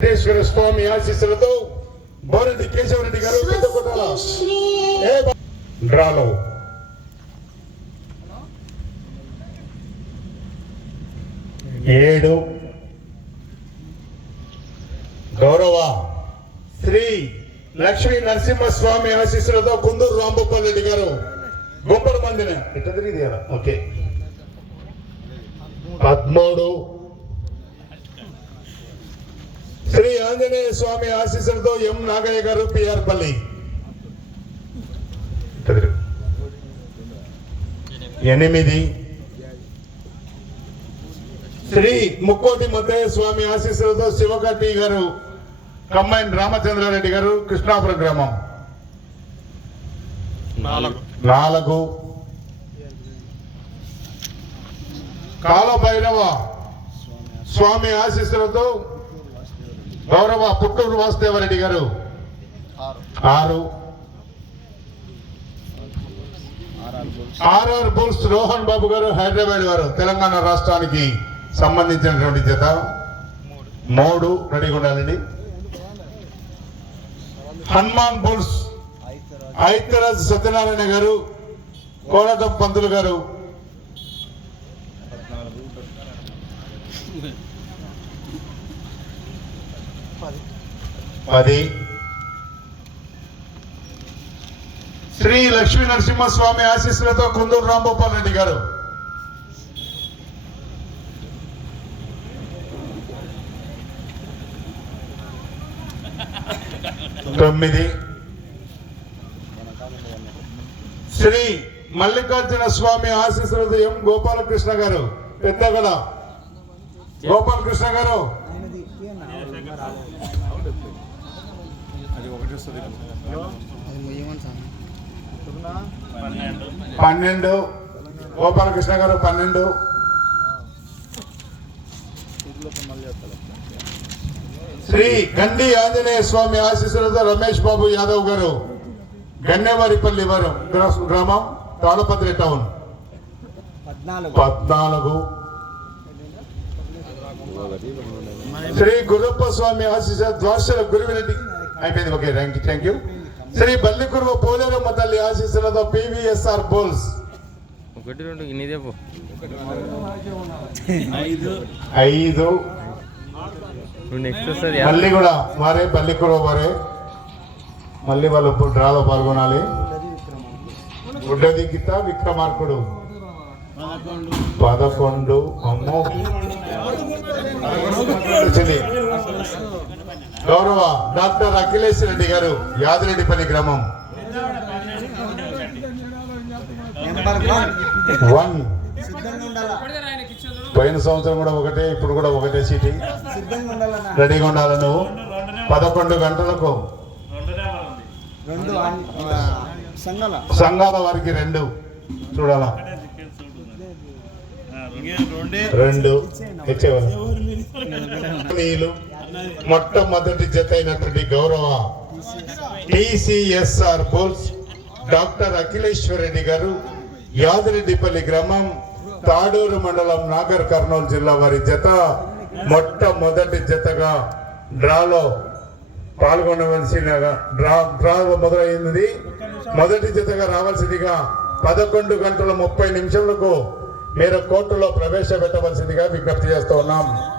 వెంకటేశ్వర స్వామి ఆశీస్సులతో బోరెడ్డి కేశవరెడ్డి గారు డ్రాలో ఏడు. గౌరవ శ్రీ లక్ష్మీ నరసింహస్వామి ఆశీస్సులతో కుందూరు రాంభూపాల్ రెడ్డి గారు గొప్పల మందిన. ఇట్లా తిరిగి ఓకే. పదమూడు శ్రీ ఆంజనేయ స్వామి ఆశీస్సులతో ఎం నాగయ్య గారు పిఆర్ పల్లి. ఎనిమిది. శ్రీ ముక్కోటి ముద్దయ్య స్వామి ఆశీస్సులతో శివకట్టి గారు కమ్మైన్ రామచంద్రారెడ్డి గారు కృష్ణాపురం గ్రామం. నాలుగు. కాలభైరవ స్వామి ఆశీస్సులతో గౌరవ పుట్టూరు వాసుదేవరెడ్డి గారు. ఆరు. ఆర్ఆర్ బుల్స్ రోహన్ బాబు గారు హైదరాబాద్ గారు తెలంగాణ రాష్ట్రానికి సంబంధించినటువంటి జత. మూడు రెడీగా ఉండాలండి. హనుమాన్ బుల్స్ ఐతరాజ్ సత్యనారాయణ గారు కోలటం పంతులు గారు పది. శ్రీ లక్ష్మీ నరసింహస్వామి ఆశీస్సులతో కుందూరు రాంగోపాల్ రెడ్డి గారు. తొమ్మిది. శ్రీ మల్లికార్జున స్వామి ఆశీస్సులతో ఎం గోపాలకృష్ణ గారు. పెద్దగడ గోపాలకృష్ణ గారు. పన్నెండు. గోపాలకృష్ణ గారు పన్నెండు. శ్రీ గండి ఆంజనేయ స్వామి ఆశీస్సులతో రమేష్ బాబు యాదవ్ గారు గన్నెవారిపల్లి వారు గ్రా- గ్రామం తాళపత్రి టౌన్. పద్నాలుగు. పద్నాలుగు. శ్రీ గురప్ప స్వామి ఆశీస్సు ద్వాసల గురువిరెడ్డి అయిపోయింది. Okay thank you thank you Shri Ballikurava Poleramma తల్లి ఆశీస్సులతో పివిఎస్ఆర్ బోల్స్ ఒకటి రెండు ఇన్నిదే పో ఐదు. నువ్వు నెక్స్ట్ వస్తుంది మళ్ళీ కూడా వారే బల్లికురువ వారే మళ్ళీ వాళ్ళు ఇప్పుడు డ్రాలో పాల్గొనాలి. గుడ్డది గీత విక్రమార్కుడు. పదకొండు అమ్మో. గౌరవ డాక్టర్ అఖిలేష్ రెడ్డి గారు యాదిరెడ్డిపల్లి గ్రామం. వన్. పోయిన సంవత్సరం కూడా ఒకటే ఇప్పుడు కూడా ఒకటే సీటీ. రెడీగా ఉండాలి నువ్వు? పదకొండు గంటలకు. సంఘాల వారికి రెండు. చూడాలా. రెండు. ఇచ్చేవాళ్ళు నీళ్ళు మొట్టమొదటి జత అయినటువంటి గౌరవ టిసిఎస్ఆర్ బోల్స్ డాక్టర్ అఖిలేశ్వర్ రెడ్డి గారు యాదిరెడ్డిపల్లి గ్రామం తాడూరు మండలం నాగర్ కర్నూలు జిల్లా వారి జత మొట్టమొదటి జతగా డ్రాలో పాల్గొనవలసిన డ్రా డ్రా మొదలైంది. మొదటి జతగా రావాల్సిందిగా పదకొండు గంటల ముప్పై నిమిషములకు మీరు కోర్టులో ప్రవేశపెట్టవలసిందిగా విజ్ఞప్తి చేస్తూ ఉన్నాం.